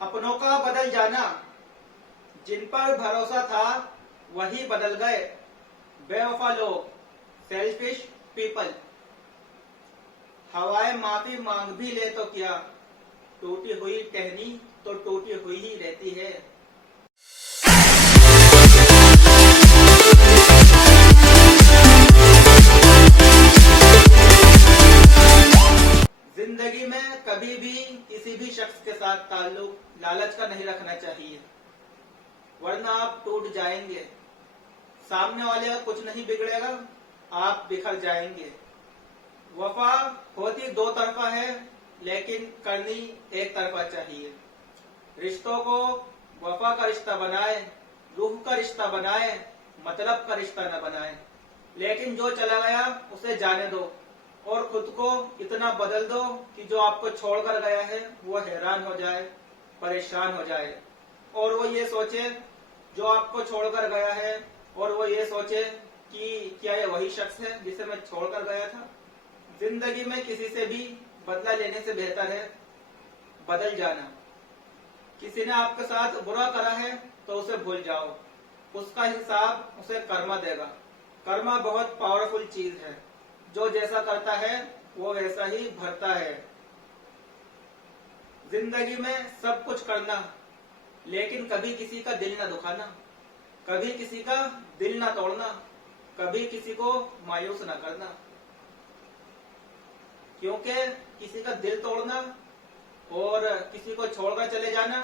अपनों का बदल जाना, जिन पर भरोसा था वही बदल गए, बेवफा लोग, सेल्फिश पीपल। हवाएं माफी मांग भी ले तो क्या, टूटी हुई टहनी तो टूटी हुई ही रहती है। जिंदगी में कभी भी किसी भी शख्स के साथ ताल्लुक लालच का नहीं रखना चाहिए, वरना आप टूट जाएंगे। सामने वाले का कुछ नहीं बिगड़ेगा, आप बिखर जाएंगे। वफा होती दो तरफा है, लेकिन करनी एक तरफा चाहिए। रिश्तों को वफा का रिश्ता बनाए, रूह का रिश्ता बनाए, मतलब का रिश्ता न बनाए। लेकिन जो चला गया उसे जाने दो और खुद को इतना बदल दो कि जो आपको छोड़कर गया है वो हैरान हो जाए, परेशान हो जाए, और वो ये सोचे जो आपको छोड़कर गया है, और वो ये सोचे कि क्या ये वही शख्स है जिसे मैं छोड़कर गया था। जिंदगी में किसी से भी बदला लेने से बेहतर है बदल जाना। किसी ने आपके साथ बुरा करा है तो उसे भूल जाओ, उसका हिसाब उसे कर्मा देगा। कर्मा बहुत पावरफुल चीज है, जो जैसा करता है वो वैसा ही भरता है। जिंदगी में सब कुछ करना, लेकिन कभी किसी का दिल न दुखाना, कभी किसी का दिल न तोड़ना, कभी किसी को मायूस न करना। क्योंकि किसी का दिल तोड़ना और किसी को छोड़कर चले जाना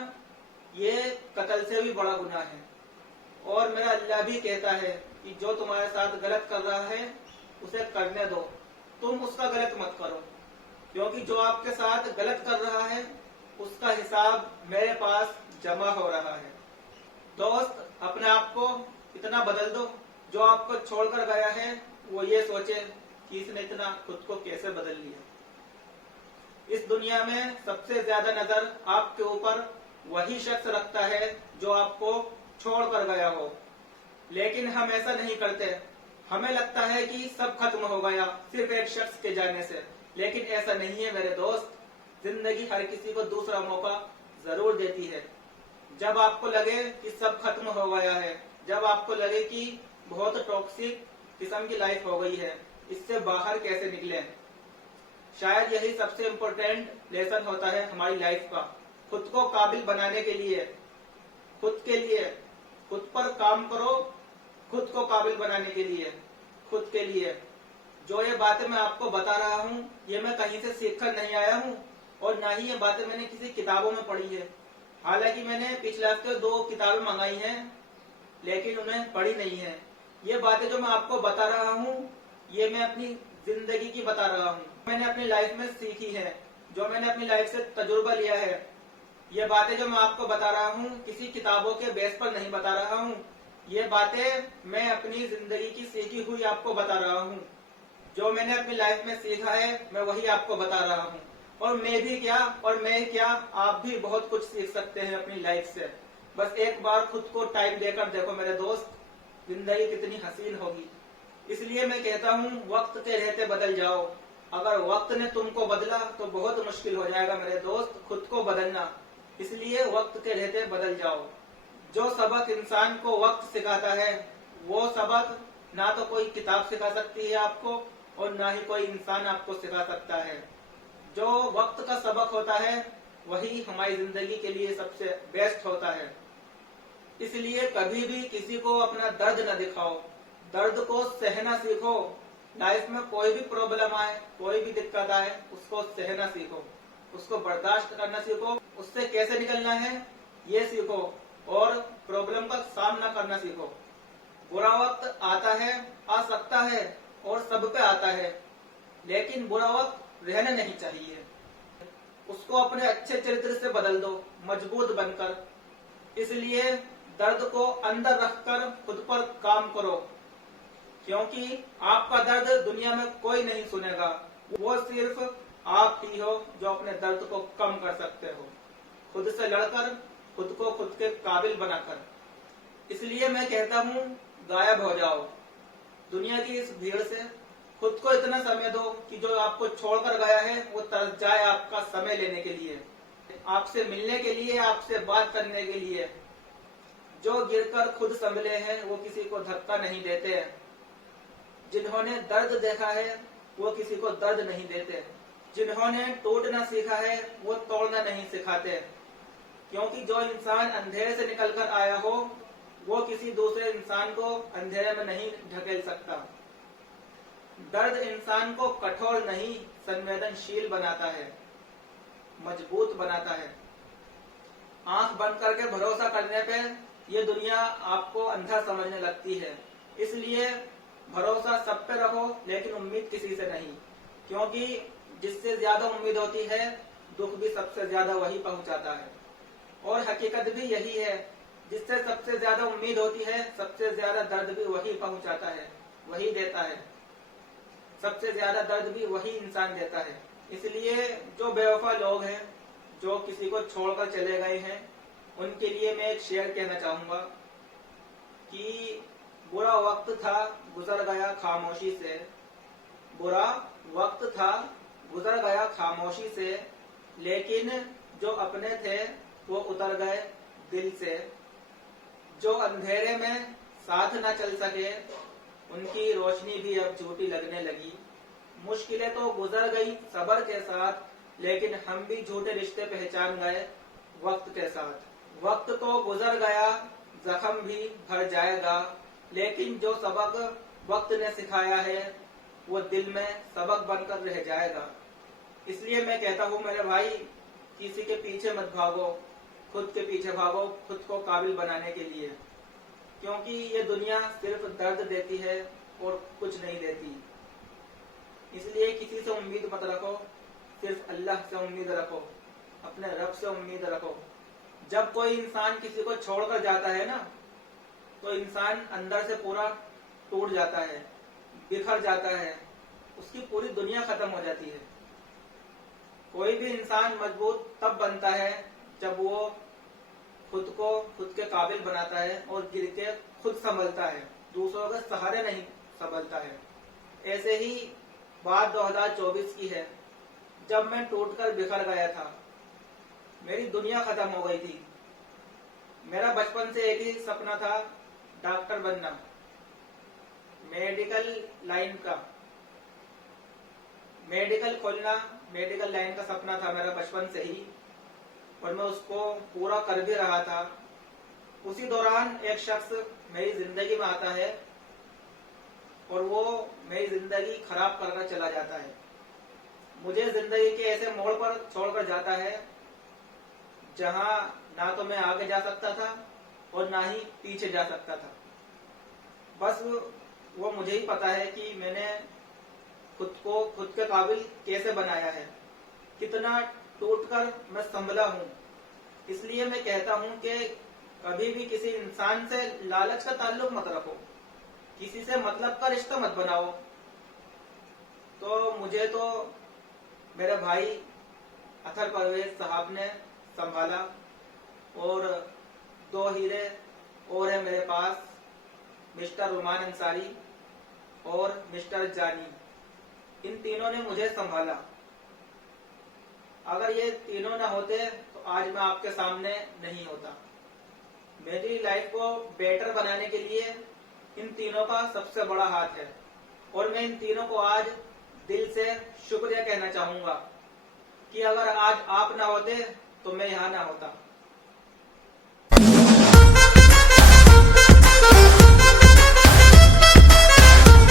ये कत्ल से भी बड़ा गुनाह है। और मेरा अल्लाह भी कहता है कि जो तुम्हारे साथ गलत कर रहा है उसे करने दो, तुम उसका गलत मत करो, क्योंकि जो आपके साथ गलत कर रहा है उसका हिसाब मेरे पास जमा हो रहा है। दोस्त, अपने आप को इतना बदल दो, जो आपको छोड़कर गया है वो ये सोचे कि इसने इतना खुद को कैसे बदल लिया। इस दुनिया में सबसे ज्यादा नजर आपके ऊपर वही शख्स रखता है जो आपको छोड़कर गया हो, लेकिन हम ऐसा नहीं करते। हमें लगता है कि सब खत्म हो गया सिर्फ एक शख्स के जाने से, लेकिन ऐसा नहीं है मेरे दोस्त। जिंदगी हर किसी को दूसरा मौका जरूर देती है। जब आपको लगे कि सब खत्म हो गया है, जब आपको लगे कि बहुत टॉक्सिक किस्म की लाइफ हो गई है, इससे बाहर कैसे निकलें, शायद यही सबसे इम्पोर्टेंट लेसन होता है हमारी लाइफ का। खुद को काबिल बनाने के लिए, खुद के लिए, खुद पर काम करो, खुद को काबिल बनाने के लिए, खुद के लिए। जो ये बातें मैं आपको बता रहा हूँ ये मैं कहीं से सीखकर नहीं आया हूँ, और ना ही ये बातें मैंने किसी किताबों में पढ़ी है। हालांकि मैंने पिछले हफ्ते 2 किताबें मंगाई हैं, लेकिन उन्हें पढ़ी नहीं है। ये बातें जो मैं आपको बता रहा हूँ ये मैं अपनी जिंदगी की बता रहा हूँ, मैंने अपनी लाइफ में सीखी है, जो मैंने अपनी लाइफ से तजुर्बा लिया है। ये बातें जो मैं आपको बता रहा हूँ किसी किताबों के बेस पर नहीं बता रहा हूँ, ये बातें मैं अपनी जिंदगी की सीखी हुई आपको बता रहा हूँ। जो मैंने अपनी लाइफ में सीखा है मैं वही आपको बता रहा हूँ। और मैं भी क्या, और मैं क्या, आप भी बहुत कुछ सीख सकते हैं अपनी लाइफ से। बस एक बार खुद को टाइम देकर देखो मेरे दोस्त, जिंदगी कितनी हसीन होगी। इसलिए मैं कहता हूँ वक्त के रहते बदल जाओ। अगर वक्त ने तुमको बदला तो बहुत मुश्किल हो जाएगा मेरे दोस्त खुद को बदलना। इसलिए वक्त के रहते बदल जाओ। जो सबक इंसान को वक्त सिखाता है वो सबक ना तो कोई किताब सिखा सकती है आपको, और ना ही कोई इंसान आपको सिखा सकता है। जो वक्त का सबक होता है वही हमारी जिंदगी के लिए सबसे बेस्ट होता है। इसलिए कभी भी किसी को अपना दर्द न दिखाओ, दर्द को सहना सीखो। लाइफ में कोई भी प्रॉब्लम आए, कोई भी दिक्कत आए, उसको सहना सीखो, उसको बर्दाश्त करना सीखो, उससे कैसे निकलना है ये सीखो, और प्रॉब्लम का सामना करना सीखो। बुरा वक्त आता है, आ सकता है, और सब पे आता है, लेकिन बुरा वक्त रहना नहीं चाहिए। उसको अपने अच्छे चरित्र से बदल दो, मजबूत बनकर। इसलिए दर्द को अंदर रखकर खुद पर काम करो, क्योंकि आपका दर्द दुनिया में कोई नहीं सुनेगा। वो सिर्फ आप ही हो जो अपने दर्द को कम कर सकते हो, खुद से लड़कर, खुद को खुद के काबिल बनाकर। इसलिए मैं कहता हूँ गायब हो जाओ दुनिया की इस भीड़ से। खुद को इतना समय दो कि जो आपको छोड़कर गया है वो तरस जाए आपका समय लेने के लिए। आपसे मिलने के लिए, आपसे बात करने के लिए। जो गिरकर खुद संभले हैं वो किसी को धक्का नहीं देते। जिन्होंने दर्द देखा है वो किसी को दर्द नहीं देते। जिन्होंने तोड़ना सीखा है वो तोड़ना नहीं सिखाते। क्योंकि जो इंसान अंधेरे से निकलकर आया हो वो किसी दूसरे इंसान को अंधेरे में नहीं ढकेल सकता। दर्द इंसान को कठोर नहीं, संवेदनशील बनाता है, मजबूत बनाता है। आंख बंद करके भरोसा करने पे ये दुनिया आपको अंधा समझने लगती है। इसलिए भरोसा सब पे रखो, लेकिन उम्मीद किसी से नहीं। क्योंकि जिससे ज्यादा उम्मीद होती है दुख भी सबसे ज्यादा वही पहुंचाता है। और हकीकत भी यही है, जिससे सबसे ज्यादा उम्मीद होती है सबसे ज्यादा दर्द भी वही पहुंचाता है, वही देता है। सबसे ज्यादा दर्द भी वही इंसान देता है। इसलिए जो बेवफा लोग हैं, जो किसी को छोड़कर चले गए हैं, उनके लिए मैं एक शेर कहना चाहूंगा कि बुरा वक्त था गुजर गया खामोशी से, बुरा वक्त था गुजर गया खामोशी से, लेकिन जो अपने थे वो उतर गए दिल से। जो अंधेरे में साथ न चल सके उनकी रोशनी भी अब झूठी लगने लगी। मुश्किलें तो गुजर गई सब्र के साथ, लेकिन हम भी झूठे रिश्ते पहचान गए वक्त के साथ। वक्त तो गुजर गया, जख्म भी भर जाएगा, लेकिन जो सबक वक्त ने सिखाया है वो दिल में सबक बनकर रह जाएगा। इसलिए मैं कहता हूँ मेरे भाई, किसी के पीछे मत भागो, खुद के पीछे भागो, खुद को काबिल बनाने के लिए। क्योंकि ये दुनिया सिर्फ दर्द देती है और कुछ नहीं देती। इसलिए किसी से उम्मीद मत रखो, सिर्फ अल्लाह से उम्मीद रखो, अपने रब से उम्मीद रखो। जब कोई इंसान किसी को छोड़कर जाता है ना, तो इंसान अंदर से पूरा टूट जाता है, बिखर जाता है, उसकी पूरी दुनिया खत्म हो जाती है। कोई भी इंसान मजबूत तब बनता है जब वो खुद को खुद के काबिल बनाता है और गिर के खुद संभलता है, दूसरों के सहारे नहीं संभलता है। ऐसे ही बात 2024 की है, जब मैं टूटकर बिखर गया था, मेरी दुनिया खत्म हो गई थी। मेरा बचपन से एक ही सपना था, डॉक्टर बनना, मेडिकल लाइन का, मेडिकल खोलना, मेडिकल लाइन का सपना था मेरा बचपन से ही, और मैं उसको पूरा कर भी रहा था। उसी दौरान एक शख्स मेरी जिंदगी में आता है और वो मेरी जिंदगी खराब करकर चला जाता है। मुझे जिंदगी के ऐसे मोड़ पर छोड़कर जाता है जहां ना तो मैं आगे जा सकता था और ना ही पीछे जा सकता था। बस वो मुझे ही पता है कि मैंने खुद को खुद के काबिल कैसे बनाया है, कितना टूटकर मैं संभला हूं। इसलिए मैं कहता हूं कि कभी भी किसी इंसान से लालच का ताल्लुक मत रखो, किसी से मतलब का रिश्ता मत बनाओ। तो मुझे तो मेरे भाई अथर परवेज साहब ने संभाला, और 2 हीरे और है मेरे पास, मिस्टर रुमान अंसारी और मिस्टर जानी। इन तीनों ने मुझे संभाला। अगर ये तीनों ना होते तो आज मैं आपके सामने नहीं होता। मेरी लाइफ को बेटर बनाने के लिए इन तीनों का सबसे बड़ा हाथ है, और मैं इन तीनों को आज दिल से शुक्रिया कहना चाहूंगा कि अगर आज आप ना होते तो मैं यहाँ ना होता।